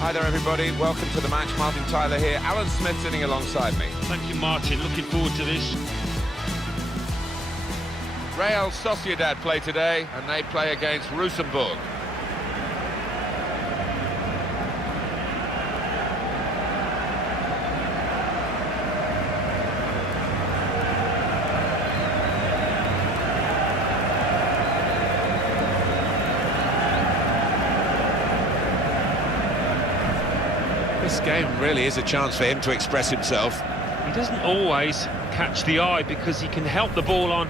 Hi there everybody, welcome to the match. Martin Tyler here, Alan Smith sitting alongside me. Thank you, Martin, looking forward to this. Real Sociedad play today and they play against Rosenborg. This game really is a chance for him to express himself. He doesn't always catch the eye because he can help the ball on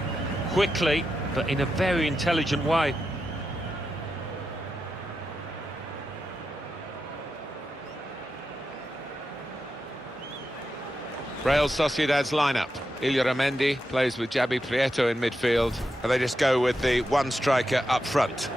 quickly, but in a very intelligent way. Real Sociedad's lineup. Villarreal plays with Javi Prieto in midfield, and they just go with the one striker up front.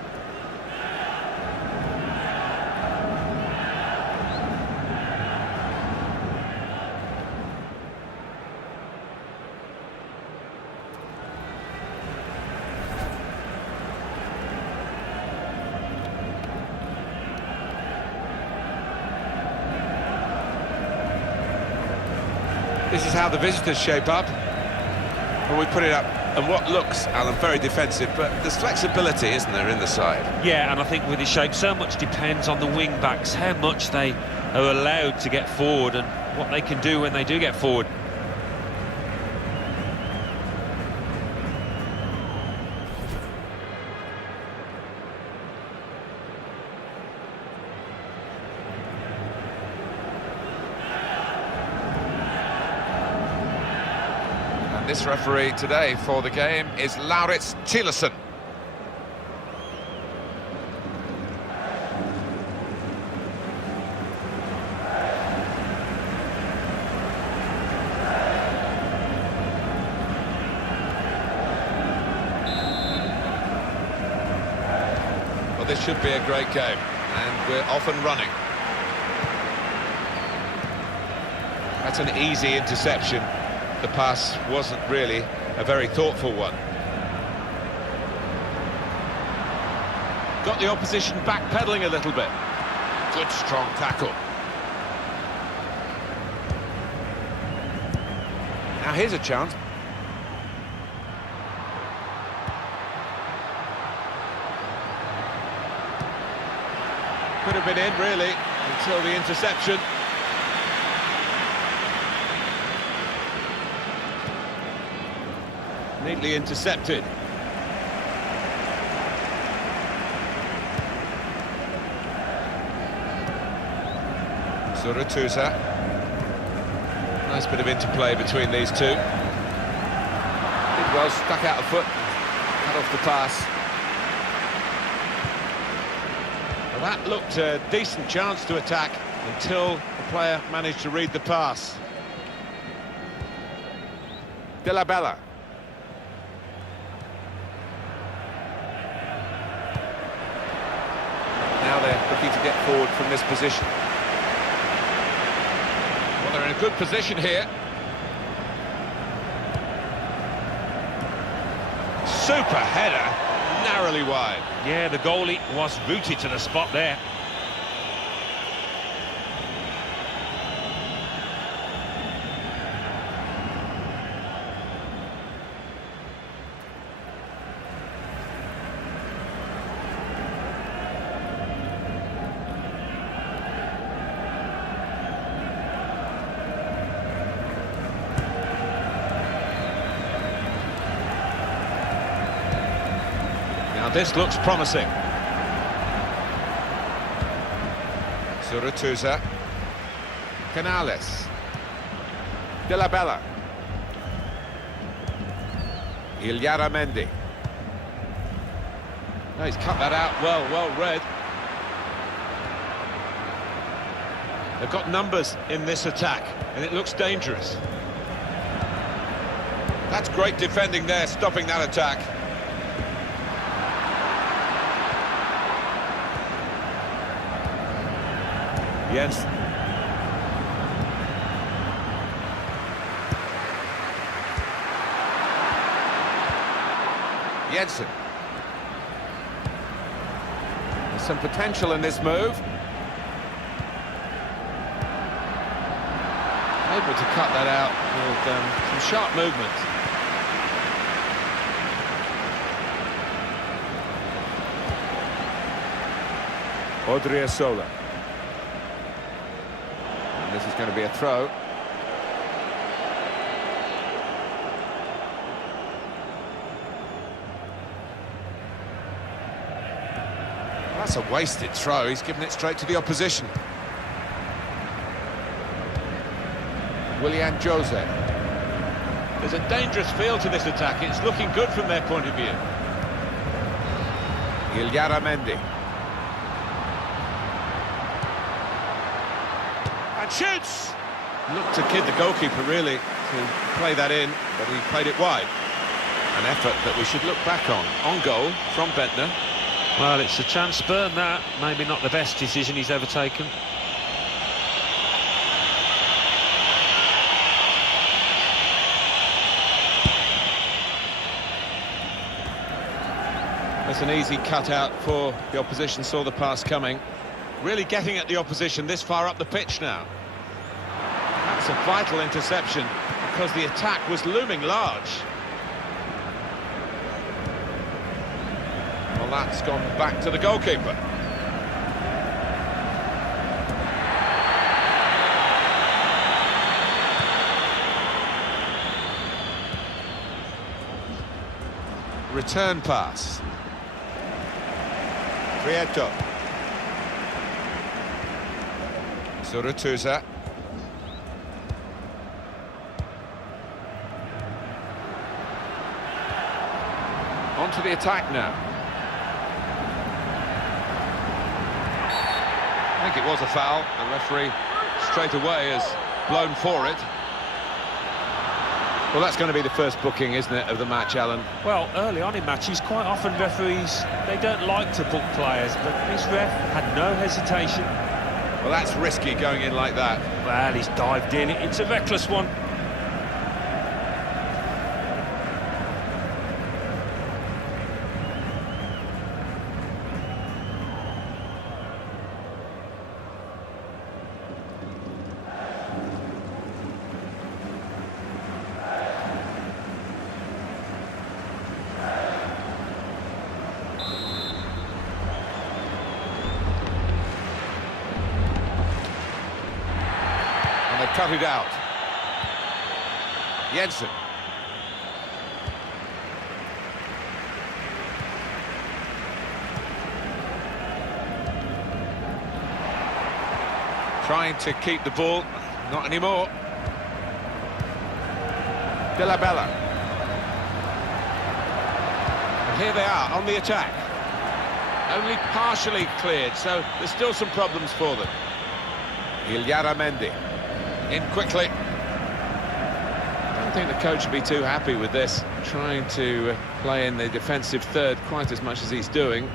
This is how the visitors shape up. Well, we put it up, and what looks, Alan, very defensive, but there's flexibility, isn't there, in the side? Yeah, and I think with the shape, so much depends on the wing-backs, how much they are allowed to get forward and what they can do when they do get forward. This referee today for the game is Laurits Tillerson. Well, this should be a great game, and we're off and running. That's an easy interception. The pass wasn't really a very thoughtful one. Got the opposition backpedaling a little bit. Good strong tackle. Now here's a chance. Could have been in really until the interception. Neatly intercepted. Suratuza. Nice bit of interplay between these two. Did well, stuck out a foot, cut off the pass. Well, that looked a decent chance to attack until the player managed to read the pass. De La Bella. Now they're looking to get forward from this position. Well, they're in a good position here. Super header, narrowly wide. Yeah, the goalie was rooted to the spot there. This looks promising. Suratuza. Canales. De La Bella. Villarreal. No, he's cut that out well read. They've got numbers in this attack, and it looks dangerous. That's great defending there, stopping that attack. Jensen. Jensen. There's some potential in this move. able to cut that out with some sharp movement. Odriozola. And this is going to be a throw. That's a wasted throw. He's given it straight to the opposition. Willian Jose. There's a dangerous feel to this attack. It's looking good from their point of view. Villarreal. And shoots! Looked to kid the goalkeeper, really, to play that in, but he played it wide. An effort that we should look back on. On goal from Bentner. Well, it's a chance burn, that. Maybe not the best decision he's ever taken. That's an easy cutout for the opposition, saw the pass coming. Really getting at the opposition this far up the pitch now. That's a vital interception because the attack was looming large. Well, that's gone back to the goalkeeper. Return pass. Prieto. Zurutuza. On to the attack now. I think it was a foul. The referee straight away has blown for it. Well, that's going to be the first booking, isn't it, of the match, Alan? Well, early on in matches, quite often referees, they don't like to book players, but this ref had no hesitation. Well, that's risky going in like that. Well, he's dived in. It's a reckless one. Cut it out. Jensen. Trying to keep the ball. Not anymore. De La Bella. And here they are on the attack. Only partially cleared, so there's still some problems for them. Villarreal. In quickly. I don't think the coach would be too happy with this, trying to play in the defensive third quite as much as he's doing.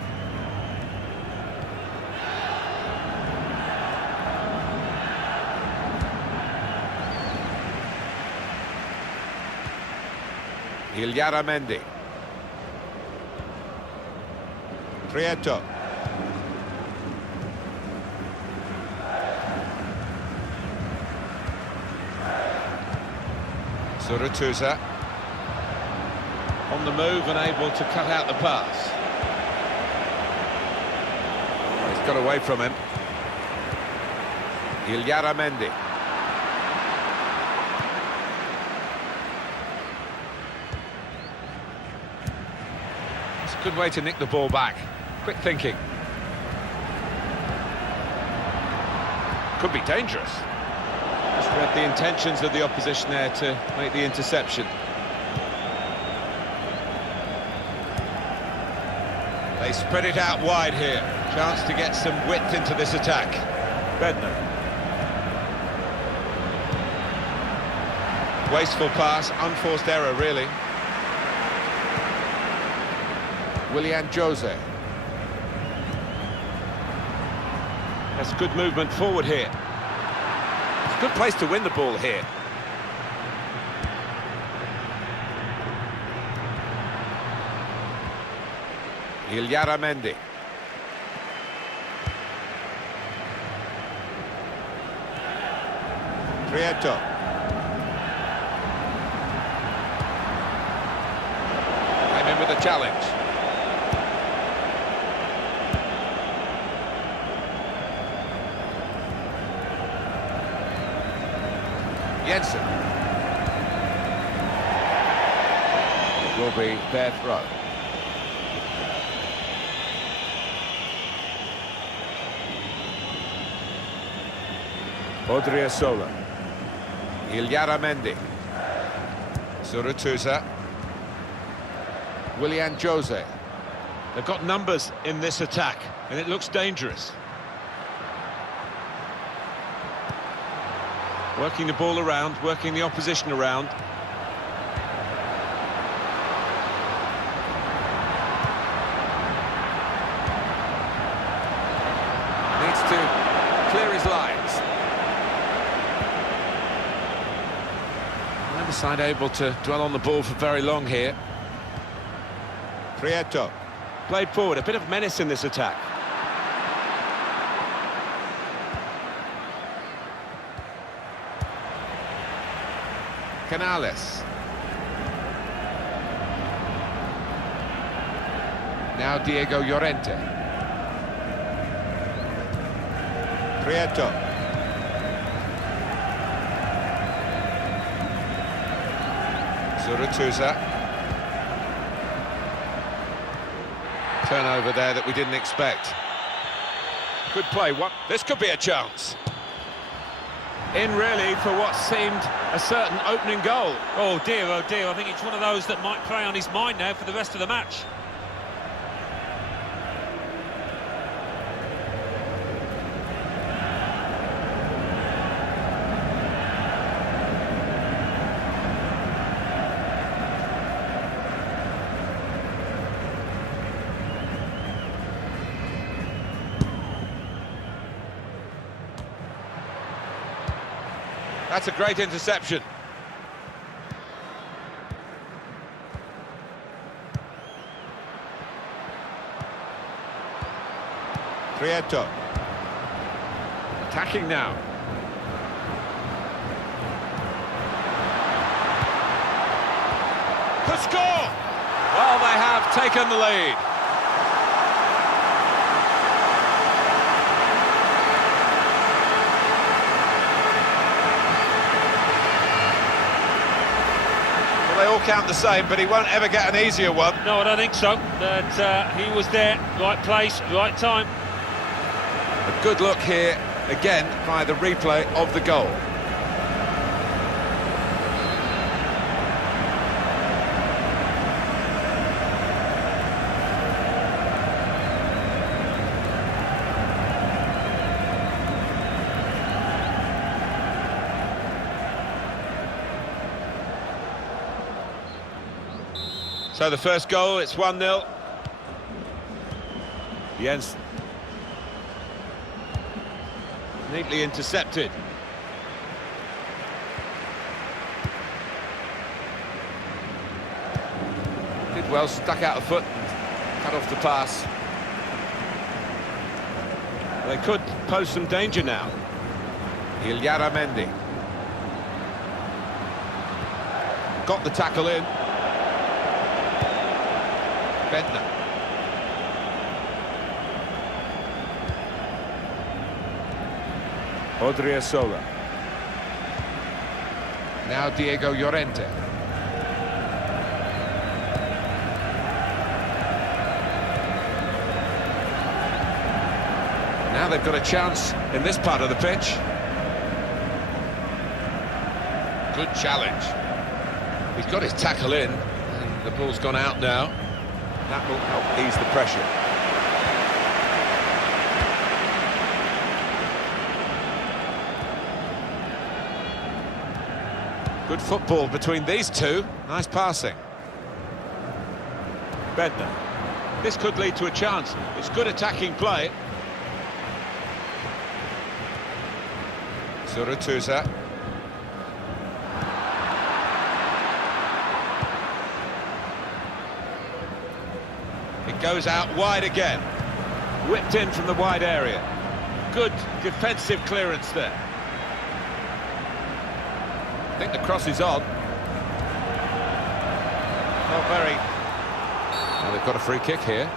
Villarreal. Prieto. Zurutuza. On the move and able to cut out the pass. He's got away from him. Villarreal. It's a good way to nick the ball back. Quick thinking. Could be dangerous. Just read the intentions of the opposition there to make the interception. They spread it out wide here. Chance to get some width into this attack. Bentner. Wasteful pass, unforced error really. Willian Jose. That's good movement forward here. It's a good place to win the ball here. Villarreal. Prieto. in with a challenge. Jensen. It will be their throw. Odriozola. Villarreal. Zurutuza. Willian Jose. They've got numbers in this attack, and it looks dangerous. Working the ball around, working the opposition around. Needs to clear his lines. Neither side able to dwell on the ball for very long here. Prieto. Played forward, a bit of menace in this attack. Canales. Now Diego Llorente. Prieto. Zurutuza. Turnover there that we didn't expect. Good play. What? This could be a chance. In really for what seemed a certain opening goal. Oh dear, I think it's one of those that might play on his mind now for the rest of the match. That's a great interception. Prieto. Attacking now. Could score! Well, they have taken the lead. They all count the same, but he won't ever get an easier one. No, I don't think so. That he was there, right place, right time. A good look here, again, by the replay of the goal. So the first goal, it's 1-0. Jens. Neatly intercepted. Did well, stuck out a foot and cut off the pass. They could pose some danger now. Villarreal. Got the tackle in. Bentner. Odriozola. Now Diego Llorente. Now they've got a chance in this part of the pitch. Good challenge. He's got his tackle in, and the ball's gone out now. That will help ease the pressure. Good football between these two. Nice passing. Bentner. This could lead to a chance. It's good attacking play. Zurutuza. It goes out wide again. Whipped in from the wide area. Good defensive clearance there. I think the cross is on. Not very Now they've got a free kick here.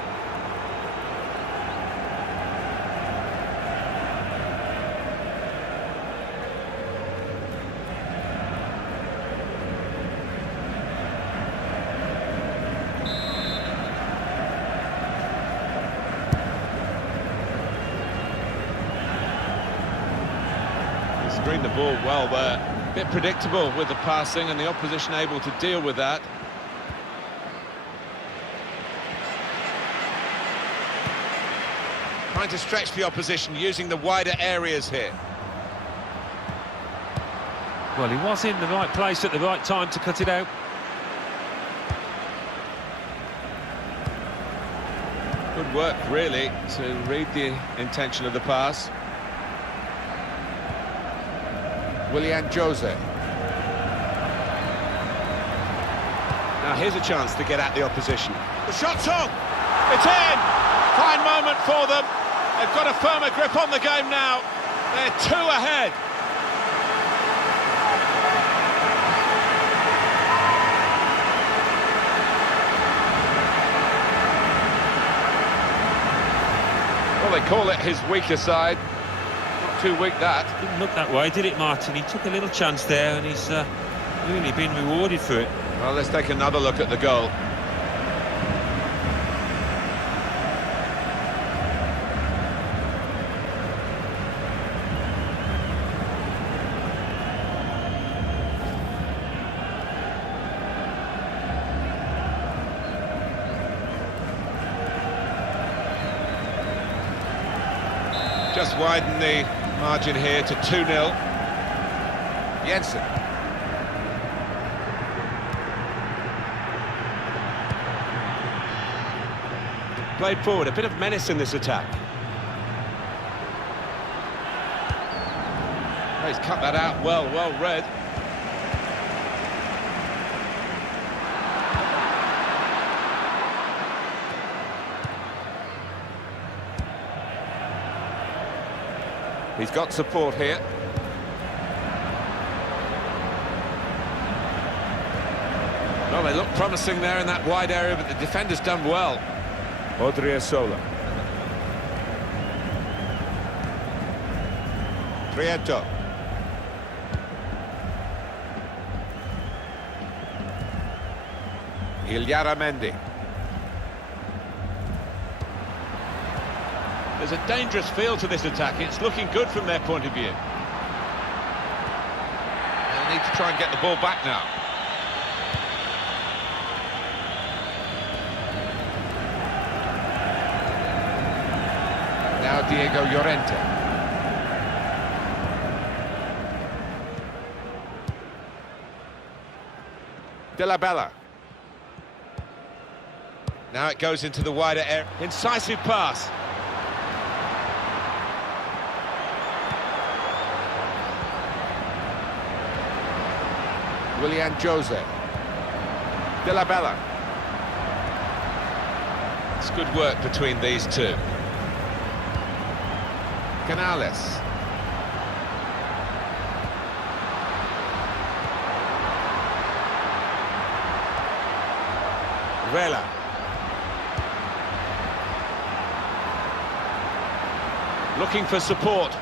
Screened the ball well there. A bit predictable with the passing and the opposition able to deal with that. Trying to stretch the opposition using the wider areas here. Well, he was in the right place at the right time to cut it out. Good work, really, to read the intention of the pass. Willian Jose. Now here's a chance to get at the opposition. The shot's on! It's in! Fine moment for them. They've got a firmer grip on the game now. They're 2 ahead. Well, they call it his weaker side. Not too weak, that. Didn't look that way, did it, Martin? He took a little chance there, and he's really been rewarded for it. Well, let's take another look at the goal. Just widen the margin here to 2-0. Jensen. Played forward, a bit of menace in this attack. Oh, he's cut that out well read. He's got support here. Well, they look promising there in that wide area, but the defender's done well. Odriozola. Prieto. Villarreal. There's a dangerous feel to this attack. It's looking good from their point of view. They need to try and get the ball back now. Now Diego Llorente. De La Bella. Now it goes into the wider area. Incisive pass. Willian Jose. De La Bella. It's good work between these two. Canales. Vela. Looking for support.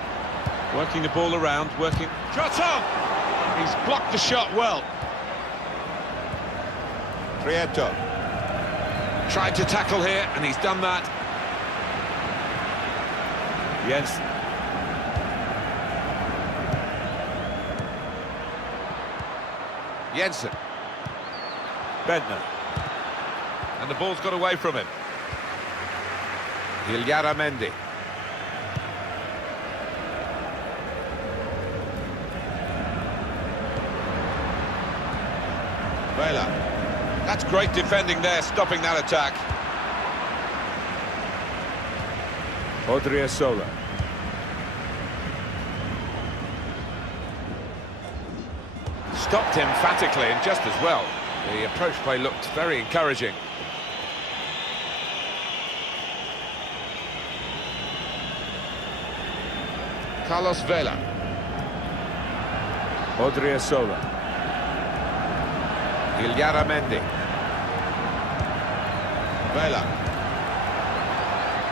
Working the ball around, working... Shot on! He's blocked the shot well. Prieto. Tried to tackle here, and he's done that. Jensen. Jensen. Bentner. And the ball's got away from him. Villarreal. Vela. That's great defending there, stopping that attack. Odriozola. Stopped emphatically and just as well. The approach play looked very encouraging. Carlos Vela. Odriozola. Villarreal. Vela.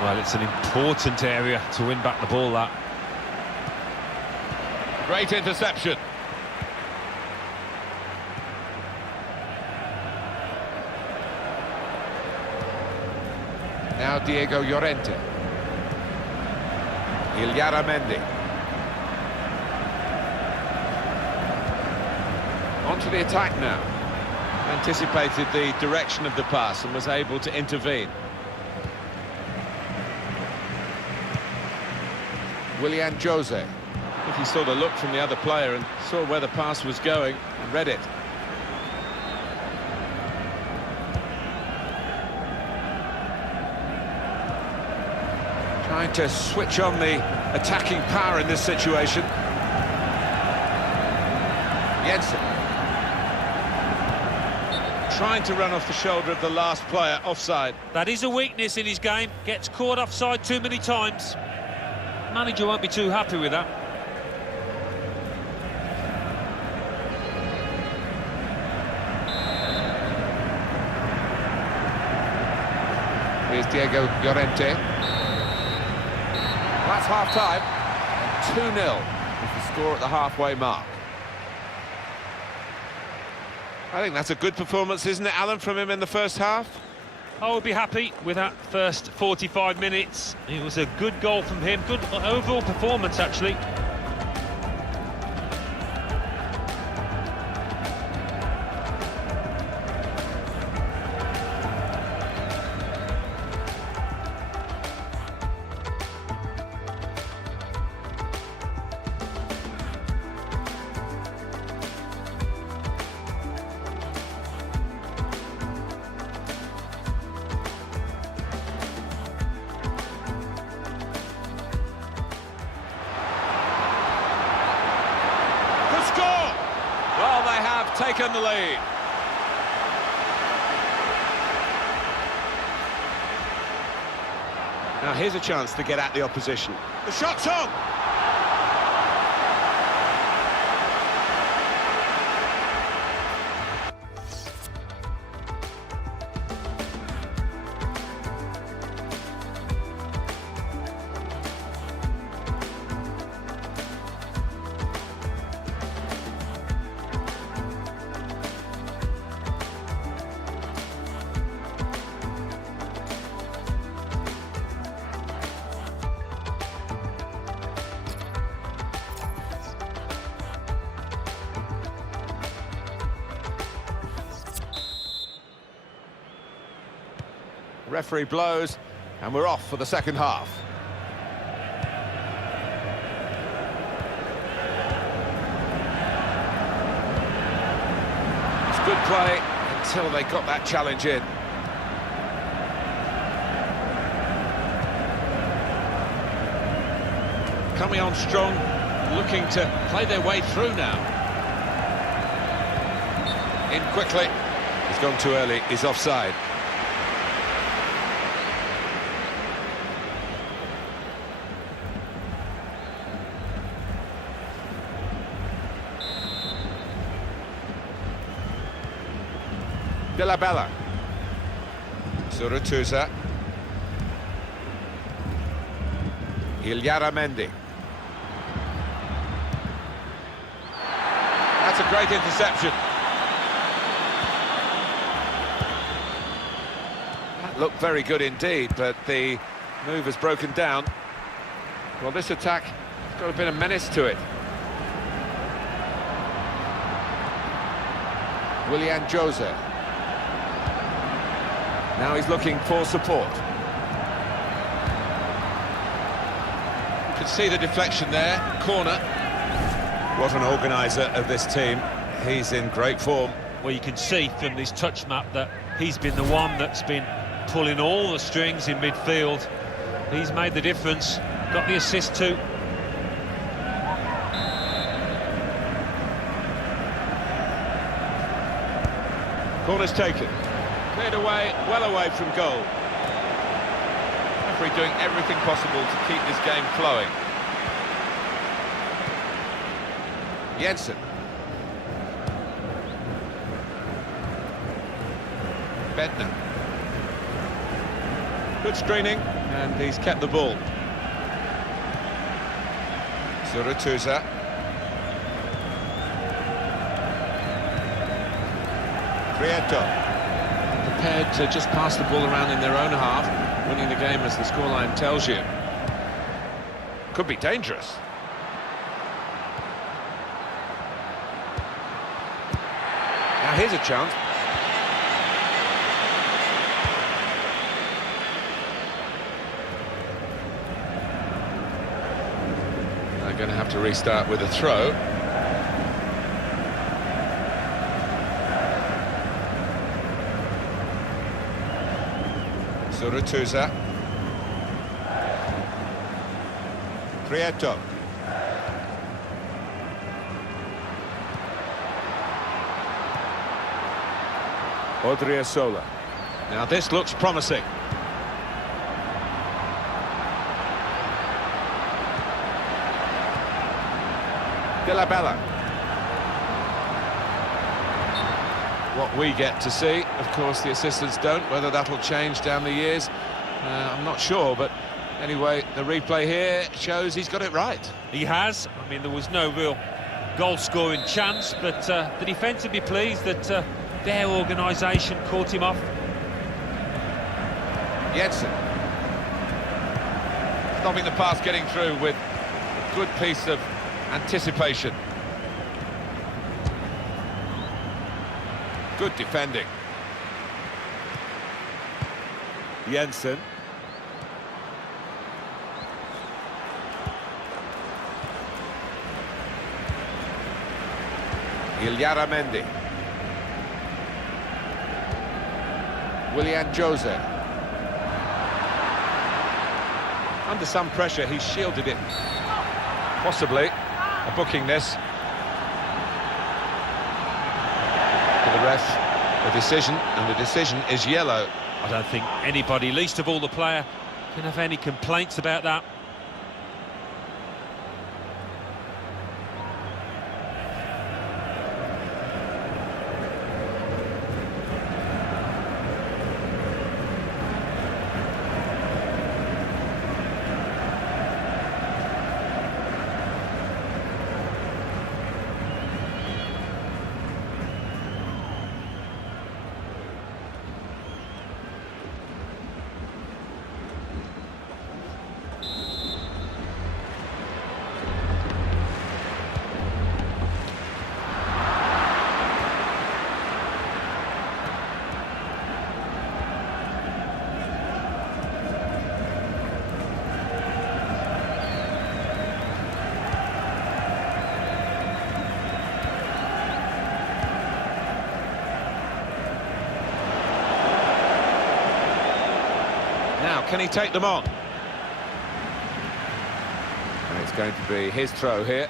Well, it's an important area to win back the ball, that. Great interception. Now Diego Llorente. Villarreal. On to the attack now. Anticipated the direction of the pass and was able to intervene. Willian Jose. I think he saw the look from the other player and saw where the pass was going and read it. Trying to switch on the attacking power in this situation. Jensen. Trying to run off the shoulder of the last player, offside. That is a weakness in his game. Gets caught offside too many times. Manager won't be too happy with that. Here's Diego Llorente. That's half-time. 2-0 is the score at the halfway mark. I think that's a good performance, isn't it, Alan, from him in the first half? I would be happy with that first 45 minutes. It was a good goal from him. Good overall performance, actually. Well, they have taken the lead. Now here's a chance to get at the opposition. The shot's on! Referee blows, and we're off for the second half. It's good play until they got that challenge in. Coming on strong, looking to play their way through now. In quickly. He's gone too early, he's offside. De la Bella. Suratuza. Villarreal. That's a great interception. That looked very good indeed, but the move has broken down. Well, this attack has got a bit of menace to it. Willian Jose. Now he's looking for support. You can see the deflection there, corner. What an organiser of this team. He's in great form. Well, you can see from this touch map that he's been the one that's been pulling all the strings in midfield. He's made the difference, got the assist too. Corner's taken. Cleared away, well away from goal. Referee doing everything possible to keep this game flowing. Jensen. Bentner. Good screening, and he's kept the ball. Suratuza. Prieto. Prepared to just pass the ball around in their own half, winning the game as the scoreline tells you. Could be dangerous. Now here's a chance. They're going to have to restart with a throw. Suratuza. Prieto. Odriozola. Now this looks promising. De La Bella. What we get to see, of course the assistants don't. Whether that'll change down the years, I'm not sure, but anyway, the replay here shows he's got it right. He has. I mean, there was no real goal-scoring chance, but the defence would be pleased that their organisation caught him off. Jensen. Stopping the pass getting through with a good piece of anticipation. Good defending. Jensen. Villarreal. Willian Jose. Under some pressure, he's shielded it. Possibly a booking this. For the ref, a decision, and the decision is yellow. I don't think anybody, least of all the player, can have any complaints about that. Now, can he take them on? And it's going to be his throw here.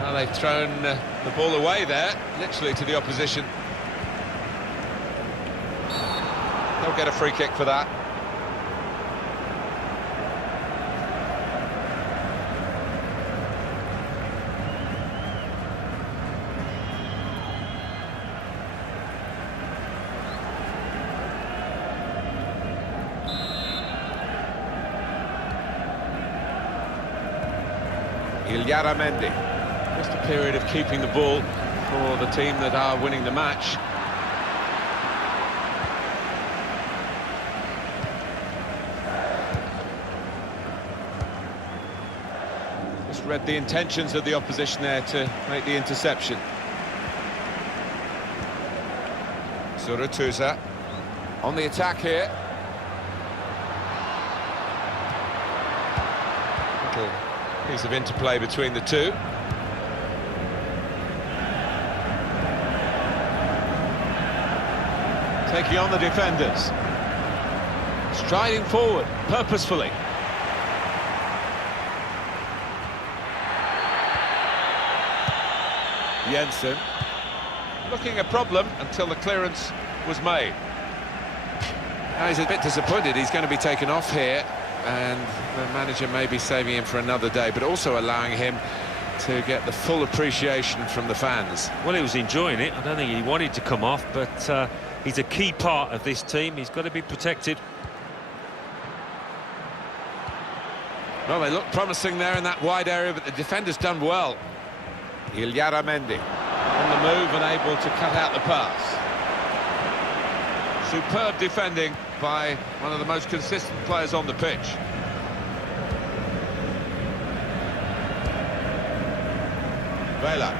Well, they've thrown the ball away there, literally to the opposition. They'll get a free kick for that. Villarreal. Just a period of keeping the ball for the team that are winning the match. Just read the intentions of the opposition there to make the interception. Suratuza on the attack here. Little piece of interplay between the two. Taking on the defenders. Striding forward, purposefully. Jensen. Looking a problem until the clearance was made. Now he's a bit disappointed, he's going to be taken off here. and the manager may be saving him for another day, but also allowing him to get the full appreciation from the fans. Well, he was enjoying it. I don't think he wanted to come off, but he's a key part of this team. He's got to be protected. Well, they look promising there in that wide area, but the defender's done well. Villarreal on the move and able to cut out the pass. Superb defending by one of the most consistent players on the pitch. Vela.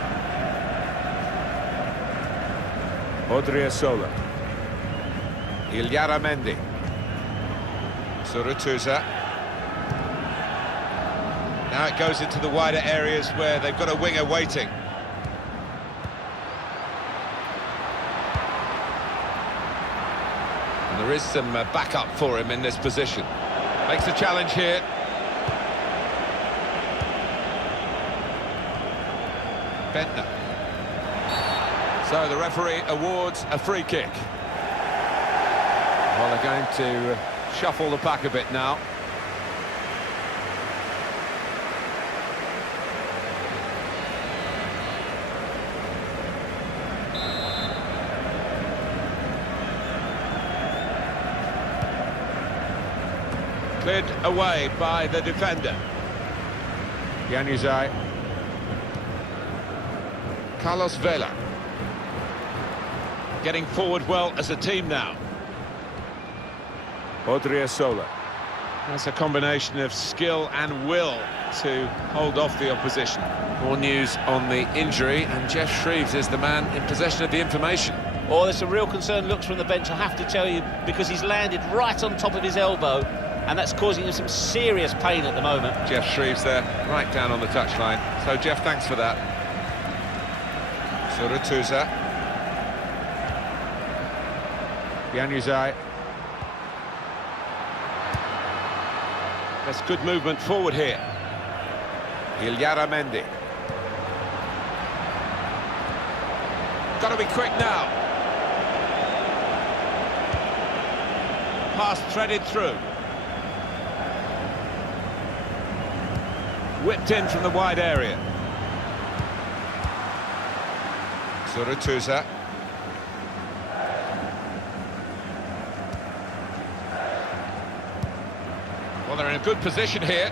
Odriozola. Villarreal. Suratuza. Now it goes into the wider areas where they've got a winger waiting. And there is some backup for him in this position. Makes a challenge here. Bentner. So the referee awards a free kick. Well, they're going to shuffle the pack a bit now. Cleared away by the defender. Januzaj. Carlos Vela. Getting forward well as a team now. Odriozola. That's a combination of skill and will to hold off the opposition. More news on the injury, and Jeff Shreves is the man in possession of the information. Oh, there's some real concern looks from the bench, I have to tell you, because he's landed right on top of his elbow, and that's causing him some serious pain at the moment. Jeff Shreves there, right down on the touchline. So, Jeff, thanks for that. Suratuza. Januzaj. That's good movement forward here. Villarreal. Got to be quick now. Pass threaded through. Whipped in from the wide area. Suratuza. Well, they're in a good position here.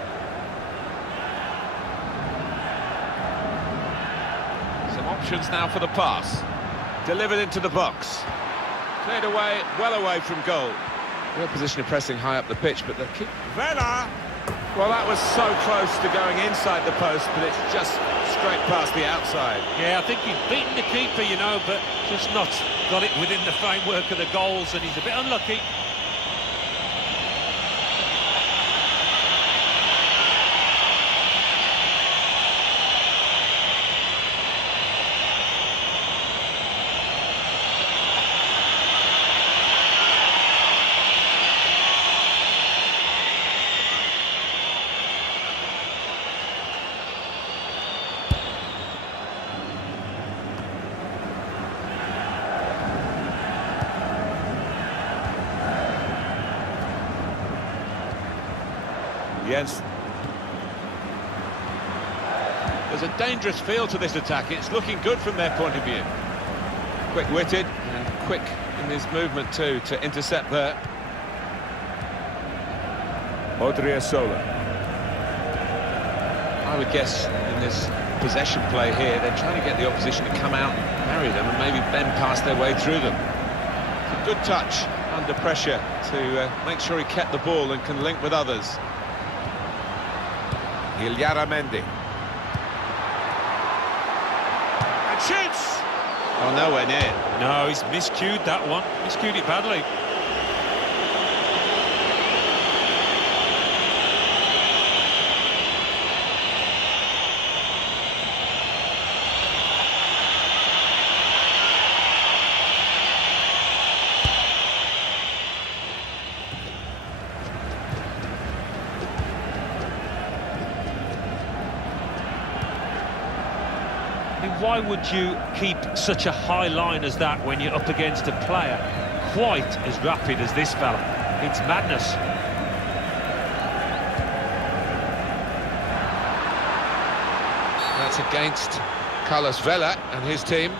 Some options now for the pass. Delivered into the box. Cleared away, well away from goal. Real position of pressing high up the pitch, but the keep. Vela! Well, that was so close to going inside the post, but it's just straight past the outside. Yeah, I think he's beaten the keeper, you know, but just not got it within the framework of the goals, and he's a bit unlucky. Yes. There's a dangerous feel to this attack. It's looking good from their point of view. Quick-witted and quick in his movement too to intercept there. Odriozola. I would guess in this possession play here, they're trying to get the opposition to come out and harry them and maybe bend past their way through them. It's a good touch under pressure to make sure he kept the ball and can link with others. Villarreal. And shoots! Oh, nowhere near. No, he's miscued that one. Miscued it badly. Why would you keep such a high line as that when you're up against a player quite as rapid as this fella? It's madness. That's against Carlos Vela and his team.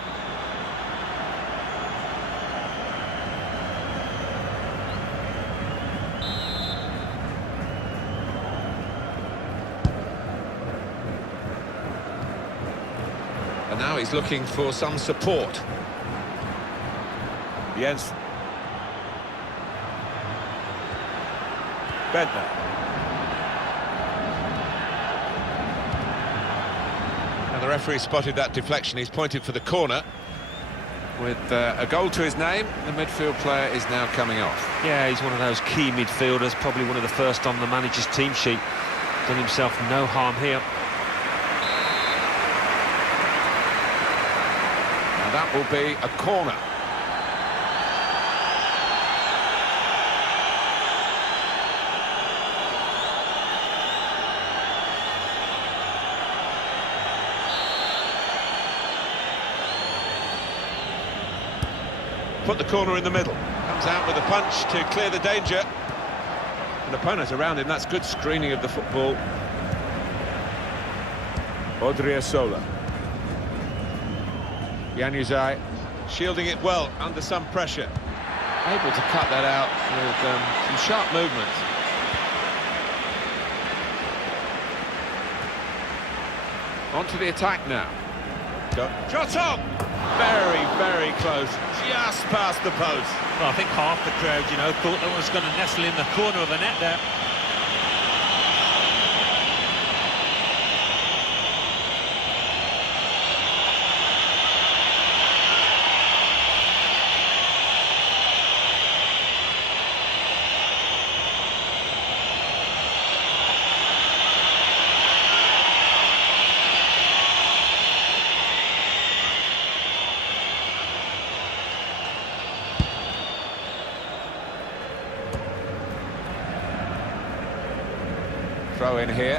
And now he's looking for some support. Jens. Bednar. And the referee spotted that deflection. He's pointed for the corner. With a goal to his name, the midfield player is now coming off. Yeah, he's one of those key midfielders, probably one of the first on the manager's team sheet. Done himself no harm here. And that will be a corner. Put the corner in the middle. Comes out with a punch to clear the danger. An opponent around him, that's good screening of the football. Odriozola. Januzaj shielding it well under some pressure. Able to cut that out with some sharp movement. On to the attack now. Shot on! Very, very close. Just past the post. Well, I think half the crowd, you know, thought that was going to nestle in the corner of the net there. Throw in here.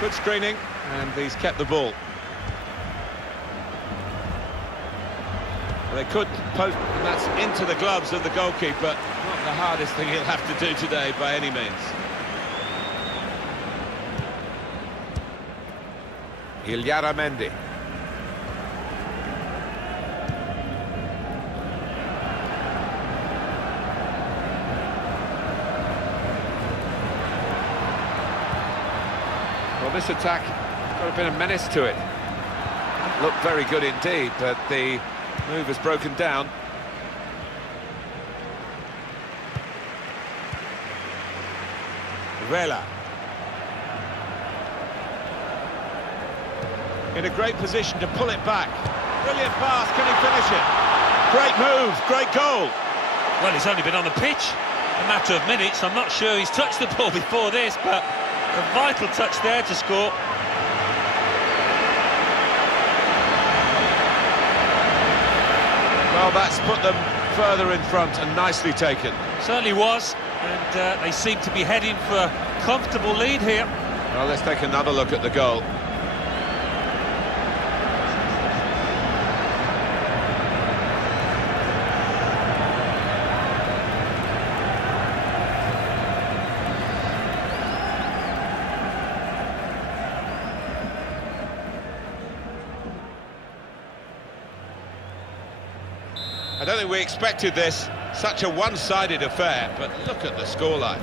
Good screening, and he's kept the ball. They could post, and that's into the gloves of the goalkeeper. Not the hardest thing he'll have to do today by any means. Villarreal. Well, this attack has got a bit of menace to it. Looked very good indeed, but the move has broken down. Vela. In a great position to pull it back. Brilliant pass, can he finish it? Great move, great goal. Well, he's only been on the pitch a matter of minutes. I'm not sure he's touched the ball before this, but a vital touch there to score. Well, that's put them further in front and nicely taken. Certainly was, and they seem to be heading for a comfortable lead here. Well, let's take another look at the goal. I don't think we expected this, such a one-sided affair, but look at the scoreline.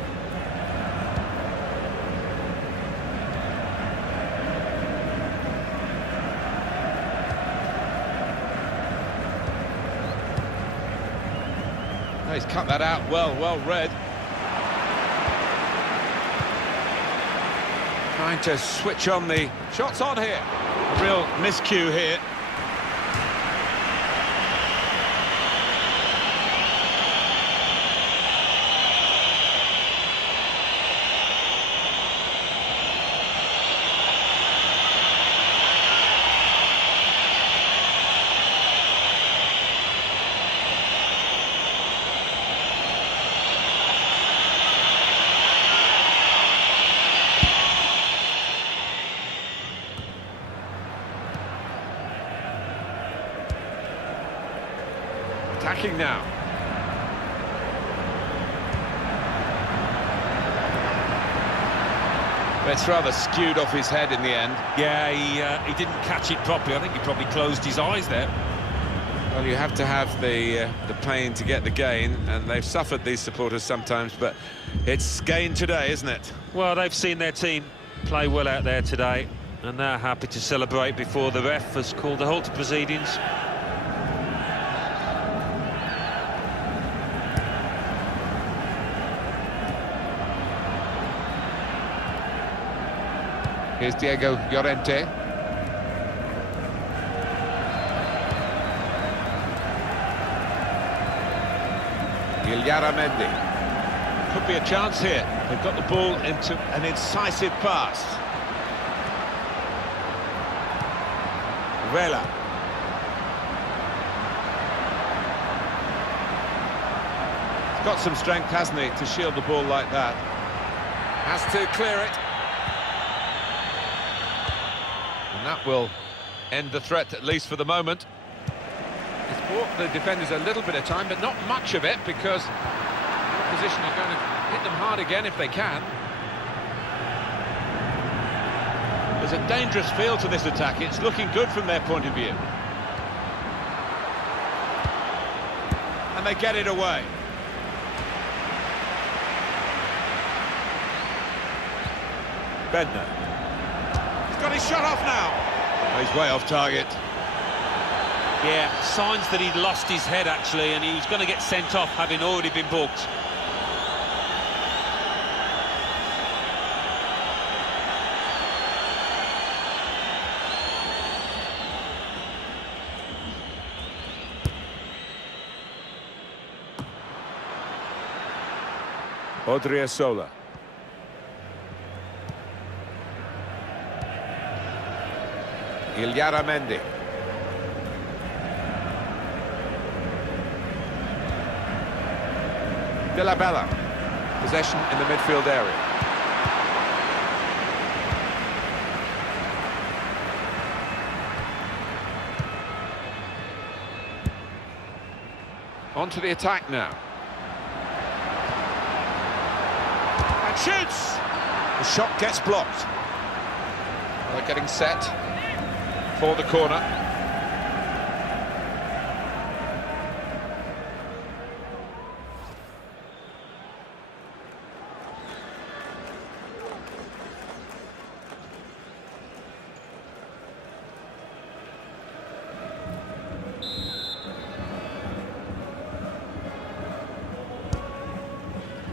Oh, he's cut that out well read. Trying to switch on the shots on here. A real miscue here. Attacking now. It's rather skewed off his head in the end. Yeah, he didn't catch it properly. I think he probably closed his eyes there. Well, you have to have the pain to get the gain, and they've suffered, these supporters, sometimes, but it's gain today, isn't it? Well, they've seen their team play well out there today, and they're happy to celebrate before the ref has called a halt to proceedings. Here's Diego Llorente. Villarreal. Could be a chance here. They've got the ball into an incisive pass. Vela. He's got some strength, hasn't he, to shield the ball like that. Has to clear it. And that will end the threat, at least for the moment. It's bought the defenders a little bit of time, but not much of it, because the opposition are going to hit them hard again if they can. There's a dangerous feel to this attack. It's looking good from their point of view. And they get it away. Bednar. He's got his shot off now. Oh, he's way off target. Yeah, signs that he'd lost his head, actually, and he was going to get sent off, having already been booked. Odriozola. Villarreal. Della Bella. Possession in the midfield area. On to the attack now. And shoots! The shot gets blocked. Well, they're getting set for the corner.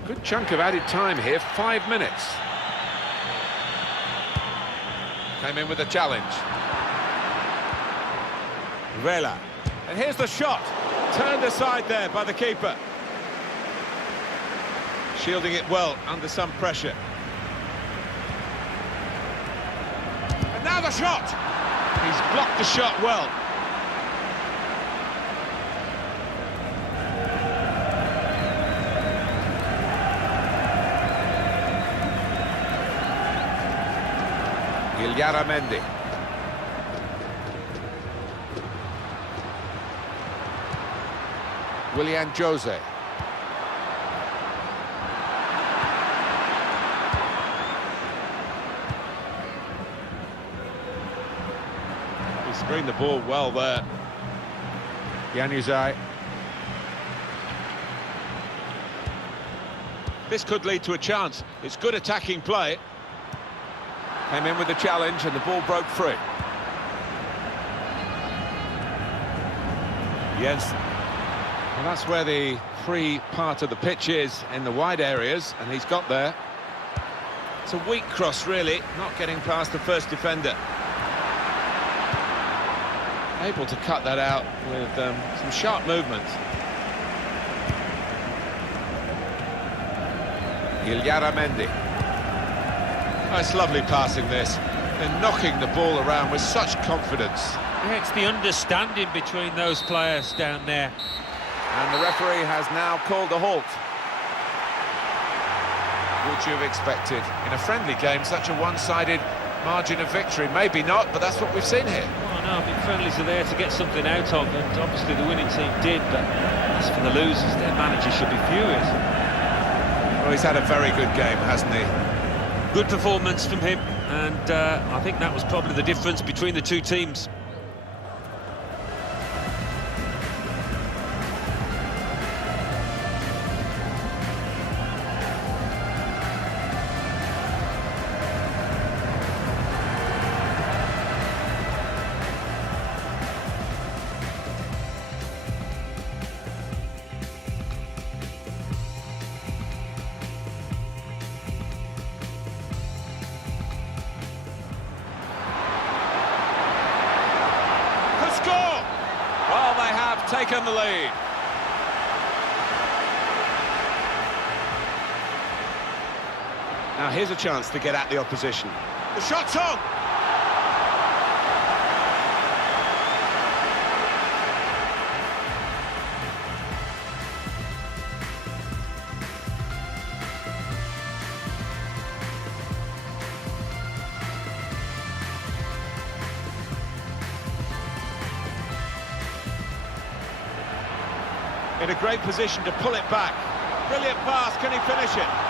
Good chunk of added time here, 5 minutes. Came in with a challenge. Vela. And here's the shot. Turned aside there by the keeper. Shielding it well under some pressure. And now the shot. He's blocked the shot well. Villarreal. Willian Jose. He screened the ball well there. Januzaj. This could lead to a chance. It's good attacking play. Came in with a challenge and the ball broke free. Jensen. Well, that's where the free part of the pitch is, in the wide areas, and he's got there. It's a weak cross, really, not getting past the first defender. Able to cut that out with some sharp movement. Villarreal. Oh, it's lovely passing this. They're knocking the ball around with such confidence. Yeah, it's the understanding between those players down there. And the referee has now called a halt. Would you have expected in a friendly game such a one-sided margin of victory? Maybe not, but that's what we've seen here. Well, No, I think friendlies are there to get something out of, and obviously the winning team did, but as for the losers, their manager should be furious. Well, he's had a very good game, hasn't he? Good performance from him, and I think that was probably the difference between the two teams. Well, they have taken the lead. Now here's a chance to get at the opposition. The shot's on! In a great position to pull it back. Brilliant pass, can he finish it?